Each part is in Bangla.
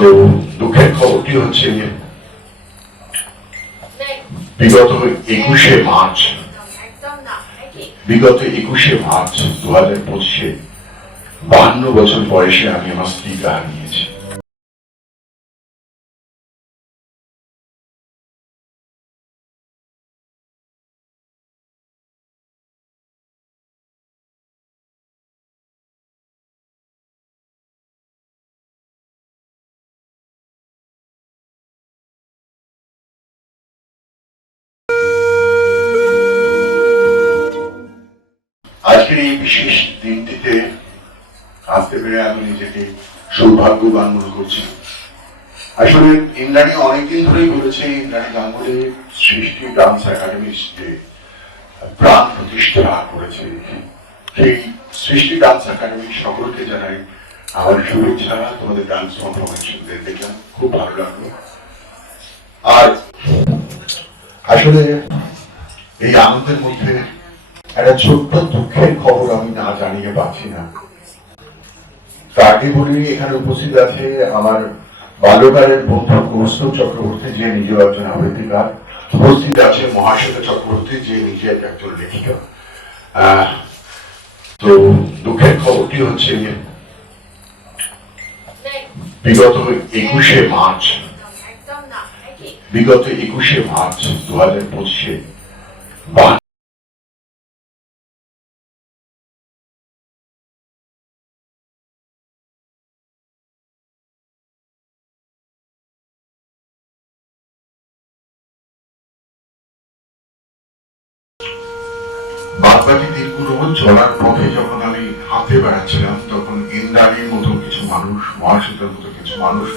তো দুঃখের খবরটি হচ্ছে যে বিগত একুশে মার্চ, বিগত একুশে মার্চ দু হাজার পঁচিশে, বাহান্ন বছর বয়সে আমি আমার স্ত্রীকে হারিয়েছি আজকের এই বিশেষ দিনটিতে আসতে পেরে আমি নিজেকে সৌভাগ্যবান মনে করছি। আসলে ইন্দ্রাণী অনেকদিন ধরেই বলেছে, ইন্দ্রাণী গাঙ্গুলি সৃষ্টি ডান্স একাডেমি প্রাণ প্রতিষ্ঠা করেছে। সেই সৃষ্টি ডান্স একাডেমি সকলকে জানাই আমার শুভেচ্ছা। তোমাদের ডান্স পারফরমেন্সদের দেখলাম, খুব ভালো লাগল। আর আসলে এই আনন্দের মধ্যে একটা ছোট্ট দুঃখের খবর আমি না জানিয়ে পাচ্ছি না। আগে বলি এখানে উপস্থিত আছে আমার বাল্যকালের বন্ধু কৌস্তব চক্রবর্তী, যে নিজেও একজন আবৃত্তিকার উপস্থিত আছে মহাশ্বেতা চক্রবর্তী, যে নিজে একজন লেখিকা। তো দুঃখের খবরটি হচ্ছে, বিগত একুশে মার্চ, বিগত একুশে মার্চ দু হাজার পঁচিশে বাদবাকি দিনগুলো চলার পথে যখন আমি হাতে বেড়াচ্ছিলাম, তখন ইন্দ্রাণীর মতো কিছু মানুষ মহাশ্বেতার মতো কিছু মানুষ,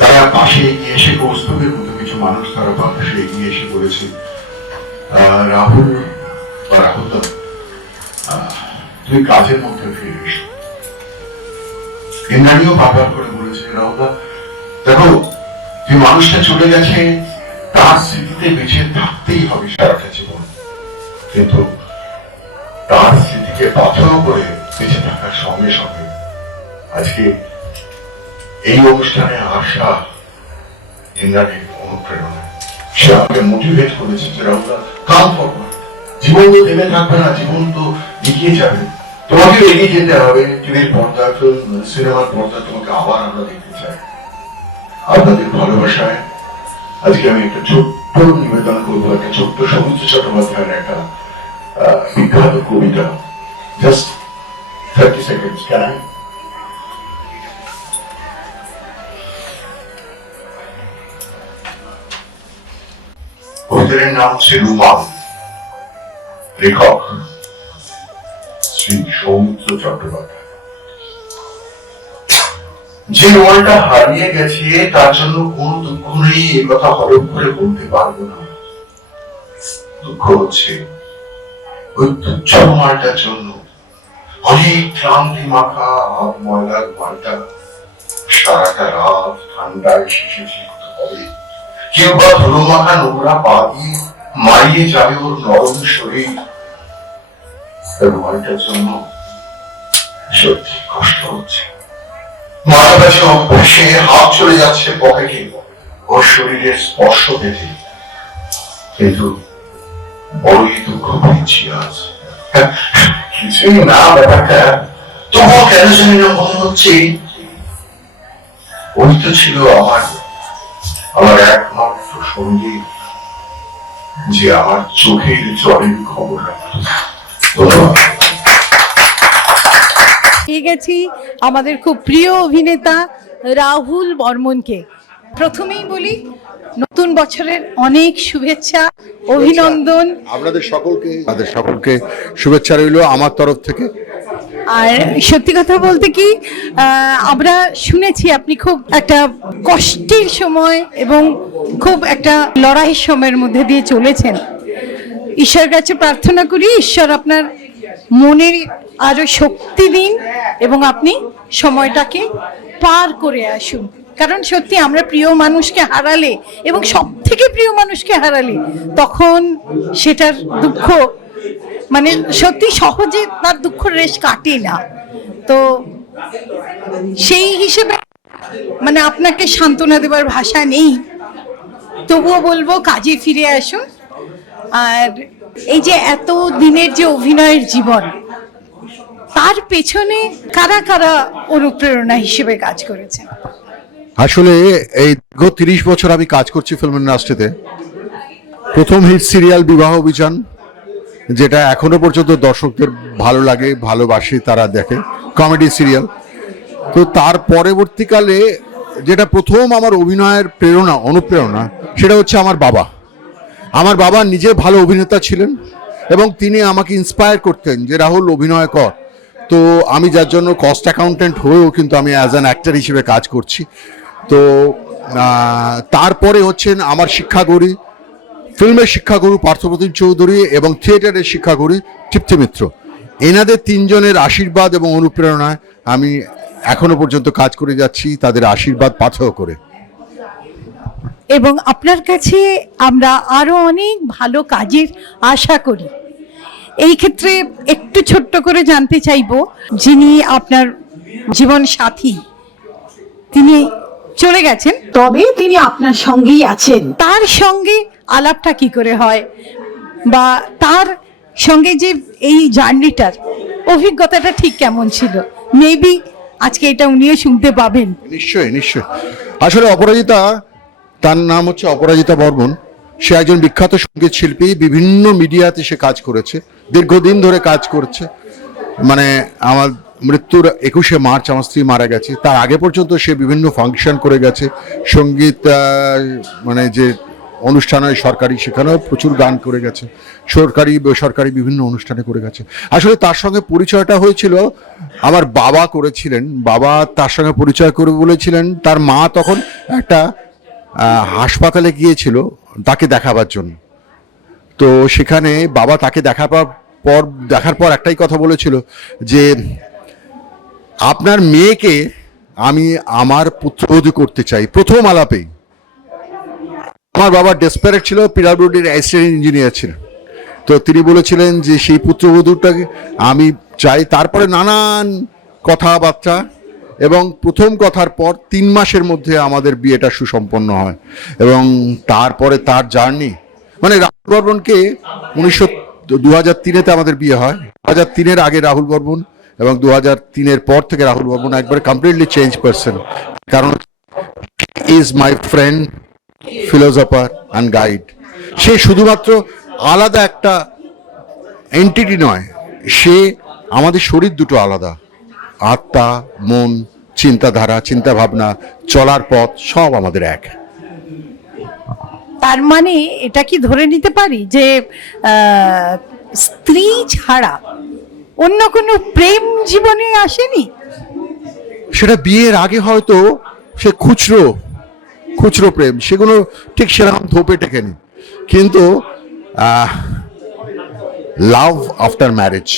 তারা পাশে এগিয়ে এসে, কৌস্তবের মতো কিছু মানুষ তারা পাশে এগিয়ে এসে বলেছে রাহুল বা রাহুল তুই কাজের মধ্যে ফিরে এসো। ইন্দ্রাণীও বারবার করে বলেছে, রাহুল দেখো, যে মানুষটা চলে গেছে, তার স্মৃতিতে বেঁচে থাকতেই হবে সারাটা জীবন। কিন্তু তার স্মৃতিকে পাথর করে বেঁচে থাকার সঙ্গে সঙ্গে আজকে এই অনুষ্ঠানে আসা ইন্দ্রাণীর অনুপ্রেরণা। সে আমাকে মোটিভেট করেছে যে রাহুলদা, কাম ফরওয়ার্ড জীবন তো থেমে থাকবে না, জীবন তো এগিয়ে যাবে। তোমাকে এগিয়ে যেতে হবে। টিভির পর্দা সিনেমার পর্দা তোমাকে আবার আমরা দেখতে চাই। আপনাদের ভালোবাসায় আজকে আমি একটা ছোট্ট নিবেদন করব, একটা ছোট্ট সমুদ্র চট্টোপাধ্যায়ের একটা বিখ্যাত কবিতা just thirty seconds can I কবিতার নাম হচ্ছে শ্রী সৌমিত্র চট্টোপাধ্যায়। যে রুমালটা হারিয়ে গেছে, তার জন্য কোনো দুঃখ নেই, এ কথা হরফ করে বলতে পারব না। দুঃখ হচ্ছে ওই তুচ্ছ রুমালটার জন্য। অনেক ক্লান্তি মাখা ময়লার রুমালটা সারাটা রাত ঠান্ডায় শিশে শিখতে হবে। কেউ বা ধুলো মাখা নোংরা পা দিয়ে মারিয়ে যাবে ওর নরম শরীর। রুমালটার জন্য সত্যি কষ্ট হচ্ছে। মাঝে মাঝে অভ্যাসে হাত চলে যাচ্ছে পকেটে। ওর শরীরের স্পর্শ পেতে। কিন্তু বড়ই আমার চোখের জলের খবর রাখত। ধন্যবাদ পেয়ে গেছি আমাদের খুব প্রিয় অভিনেতা রাহুল বর্মনকে। প্রথমেই বলি নতুন বছরের অনেক শুভেচ্ছা অভিনন্দন। আপনাদের সকলকে আপনাদের সকলকে শুভেচ্ছা রইল আমার তরফ থেকে। আর সত্যি কথা বলতে কি আমরা শুনেছি আপনি খুব একটা কষ্টের সময় এবং খুব একটা লড়াইয়ের সময়ের মধ্যে দিয়ে চলেছেন। ঈশ্বরের কাছে প্রার্থনা করি ঈশ্বর আপনার মনের আরও শক্তি দিন এবং আপনি সময়টাকে পার করে আসুন। কারণ সত্যি আমরা প্রিয় মানুষকে হারালে এবং সব থেকে প্রিয় মানুষকে হারালে তখন সেটার দুঃখ মানে সত্যি সহজে তার দুঃখ রেশ কাটে না। তো সেই হিসেবে মানে আপনাকে সান্ত্বনা দেবার ভাষা নেই। তবুও বলব, কাজে ফিরে আসুন। আর এই যে এত দিনের যে অভিনয়ের জীবন, তার পেছনে কারা কারা অনুপ্রেরণা হিসেবে কাজ করেছেন? আসলে এই দীর্ঘ তিরিশ বছর আমি কাজ করছি ফিল্ম ইন্ডাস্ট্রিতে প্রথম হিট সিরিয়াল বিবাহ অভিযান, যেটা এখনও পর্যন্ত দর্শকদের ভালো লাগে, ভালোবাসে, তারা দেখে। কমেডি সিরিয়াল তো তার পরবর্তীকালে যেটা প্রথম আমার অভিনয়ের প্রেরণা, অনুপ্রেরণা, সেটা হচ্ছে আমার বাবা। আমার বাবা নিজে ভালো অভিনেতা ছিলেন এবং তিনি আমাকে ইন্সপায়ার করতেন যে, রাহুল, অভিনয় কর। তো আমি যার জন্য কস্ট অ্যাকাউন্টেন্ট হয়েও কিন্তু আমি অ্যাজ অ্যান অ্যাক্টার হিসেবে কাজ করছি। তো তারপরে হচ্ছেন আমার শিক্ষাগুরু, ফিল্মের শিক্ষাগুরু পার্থপ্রতিম চৌধুরী এবং থিয়েটারের শিক্ষাগুরু তৃপ্তি মিত্র। এনাদের তিনজনের আশীর্বাদ এবং অনুপ্রেরণায় আমি এখনও পর্যন্ত কাজ করে যাচ্ছি, তাদের আশীর্বাদ পাথেয় করে। এবং আপনার কাছে আমরা আরও অনেক ভালো কাজের আশা করি। এই ক্ষেত্রে একটু ছোট্ট করে জানতে চাইব, যিনি আপনার জীবন সাথী তিনি চলে গেছেন। তবে তিনি আপনার সঙ্গেই আছেন। তার সঙ্গে আলাপটা কি করে হয়? বা তার সঙ্গে যে এই জার্নিটার অভিজ্ঞতাটা ঠিক কেমন ছিল? মেবি আজকে এটা উনিও শুনতে পাবেন। নিশ্চয়ই নিশ্চয়ই। আসলে অপরাজিতা তার নাম হচ্ছে অপরাজিতা বর্মন। সে একজন বিখ্যাত সংগীত শিল্পী বিভিন্ন মিডিয়াতে সে কাজ করেছে। দীর্ঘদিন ধরে কাজ করছে। মানে আমার মৃত্যুর একুশে মার্চ আমার স্ত্রী মারা গেছে। তার আগে পর্যন্ত সে বিভিন্ন ফাংশন করে গেছে। সংগীত মানে যে অনুষ্ঠান হয় সরকারি, সেখানেও প্রচুর গান করে গেছে। সরকারি, বেসরকারি বিভিন্ন অনুষ্ঠানে করে গেছে। আসলে তার সঙ্গে পরিচয়টা হয়েছিল, আমার বাবা করেছিলেন। বাবা তার সঙ্গে পরিচয় করে বলেছিলেন, তার মা তখন একটা হাসপাতালে গিয়েছিল তাকে দেখাবার জন্য। তো সেখানে বাবা তাকে দেখার পর পর, দেখার পর একটাই কথা বলেছিল যে আপনার মেয়েকে আমি আমার পুত্রবধূ করতে চাই। প্রথম আলাপেই আমার বাবা ডেসপারেট ছিল পিডাব্লিউডির অ্যাসিস্ট্যান্ট ইঞ্জিনিয়ার ছিলেন। তো তিনি বলেছিলেন যে সেই পুত্রবধূটাকে আমি চাই। তারপরে নানান কথাবার্তা এবং প্রথম কথার পর তিন মাসের মধ্যে আমাদের বিয়েটা সুসম্পন্ন হয় এবং তারপরে তার জার্নি। মানে রাহুল বর্মনকে উনিশশো, দু হাজার তিনেতে আমাদের বিয়ে হয়। দু হাজার তিনের আগে রাহুল বর্মন এবং দু হাজার তিনের পর থেকে রাহুল বর্মন একবারে কমপ্লিটলি চেঞ্জ পার্সন কারণ is my friend philosopher and guide সে শুধুমাত্র আলাদা একটা এন্টিটি নয়, সে আমাদের শরীর দুটো আলাদা। আত্মা, মন, চিন্তাধারা, চিন্তাভাবনা, চলার পথ, সব আমাদের এক। তার মানে এটা কি ধরে নিতে পারি যে স্ত্রী ছাড়া অন্য কোনো প্রেম জীবনে আসেনি? সেটা বিয়ের আগে হয়তো সে খুচরো খুচরো প্রেম সেগুলো ঠিক সেরকম ধোপে টেকেনি। কিন্তু love after marriage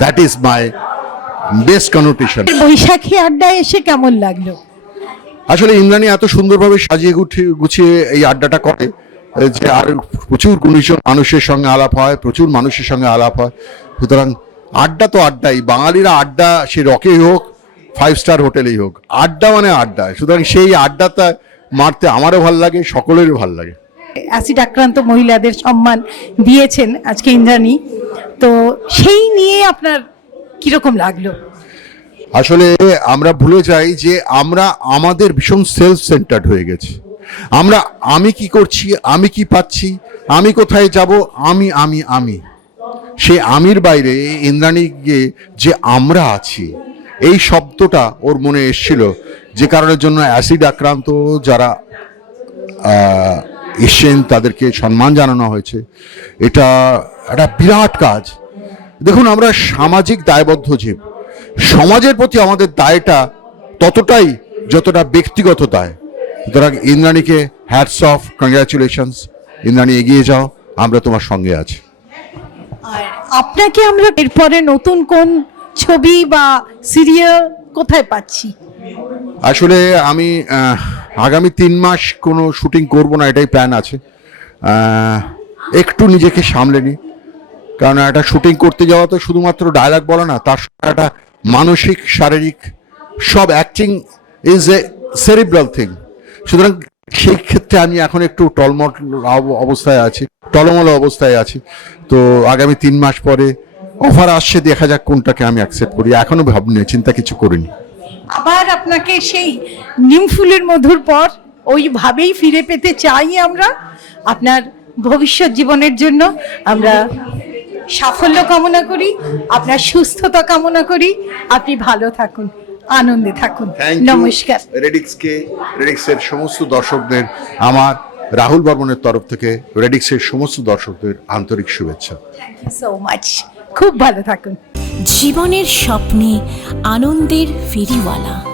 that is my best connotation Baishakhi আড্ডায় এসে কেমন লাগল? আসলে ইন্দ্রাণী এত সুন্দরভাবে সাজিয়ে গুছিয়ে গুছিয়ে এই আড্ডাটা করে যে আর প্রচুর গুণীজন মানুষের সঙ্গে আলাপ হয় প্রচুর মানুষের সঙ্গে আলাপ হয়। সুতরাং আড্ডা তো আড্ডাই বাঙালিরা আড্ডা সে রকেই হোক ফাইভ স্টার হোটেলেই হোক আড্ডা মানে আড্ডা। সুতরাং সেই আড্ডাটা মারতে আমারও ভালো লাগে সকলেরই ভালো লাগে। অ্যাসিড আক্রান্ত মহিলাদের সম্মান দিয়েছেন আজকে ইন্দ্রাণী। তো সেই নিয়ে আপনার কীরকম লাগল? আসলে আমরা ভুলে যাই যে আমরা আমাদের ভীষণ সেলফ সেন্টার্ড হয়ে গেছি। আমরা, আমি কি করছি, আমি কি পাচ্ছি, আমি কোথায় যাব, আমি আমি আমি। সে আমির বাইরে ইন্দ্রাণী গিয়ে যে আমরা আছি, এই শব্দটা ওর মনে এসেছিল, যে কারণের জন্য অ্যাসিড আক্রান্ত যারা এসছেন, তাদেরকে সম্মান জানানো হয়েছে। এটা একটা বিরাট কাজ। দেখুন, আমরা সামাজিক দায়বদ্ধ জীব। সমাজের প্রতি আমাদের দায়টা ততটাই, যতটা ব্যক্তিগত দায়। সুতরাং ইন্দ্রাণীকে হ্যাটস অফ কংগ্রাচুলেশনস ইন্দ্রাণী এগিয়ে যাও আমরা তোমার সঙ্গে আছি। আর আপনাকে আমরা এরপরে নতুন কোন ছবি বা সিরিয়াল কোথায় পাচ্ছি? আসলে আমি আগামী তিন মাস কোনো শুটিং করব না এটাই প্ল্যান আছে। একটু নিজেকে সামলে নিই। কারণ একটা শুটিং করতে যাওয়া তো শুধুমাত্র ডায়লগ বলা না তার সঙ্গে একটা মানসিক শারীরিক সব acting is a cerebral thing সুতরাং সেই ক্ষেত্রে আমি এখন একটু টলমল অবস্থায় আছি, টলমল অবস্থায় আছি। তো আগামী তিন মাস পরে অফার আসছে, দেখা যাক কোনটাকে আমি অ্যাকসেপ্ট করি। এখনও ভাবনি, চিন্তা কিছু করিনি। আবার আপনাকে সেই নিমফুলের মধুর পর ওইভাবেই ফিরে পেতে চাই আমরা। আপনার ভবিষ্যৎ জীবনের জন্য আমরা সাফল্য কামনা করি, আপনার সুস্থতা কামনা করি। আপনি ভালো থাকুন। আনন্দে থাকুন। নমস্কার। রেডিক্সকে রেডিক্সের সমস্ত দর্শকদের আমার রাহুল বর্মনের তরফ থেকে রেডিক্সের সমস্ত দর্শকদের আন্তরিক শুভেচ্ছা। সো মাচ খুব ভালো থাকুন। জীবনের স্বপ্নে আনন্দের ফেরিওয়ালা।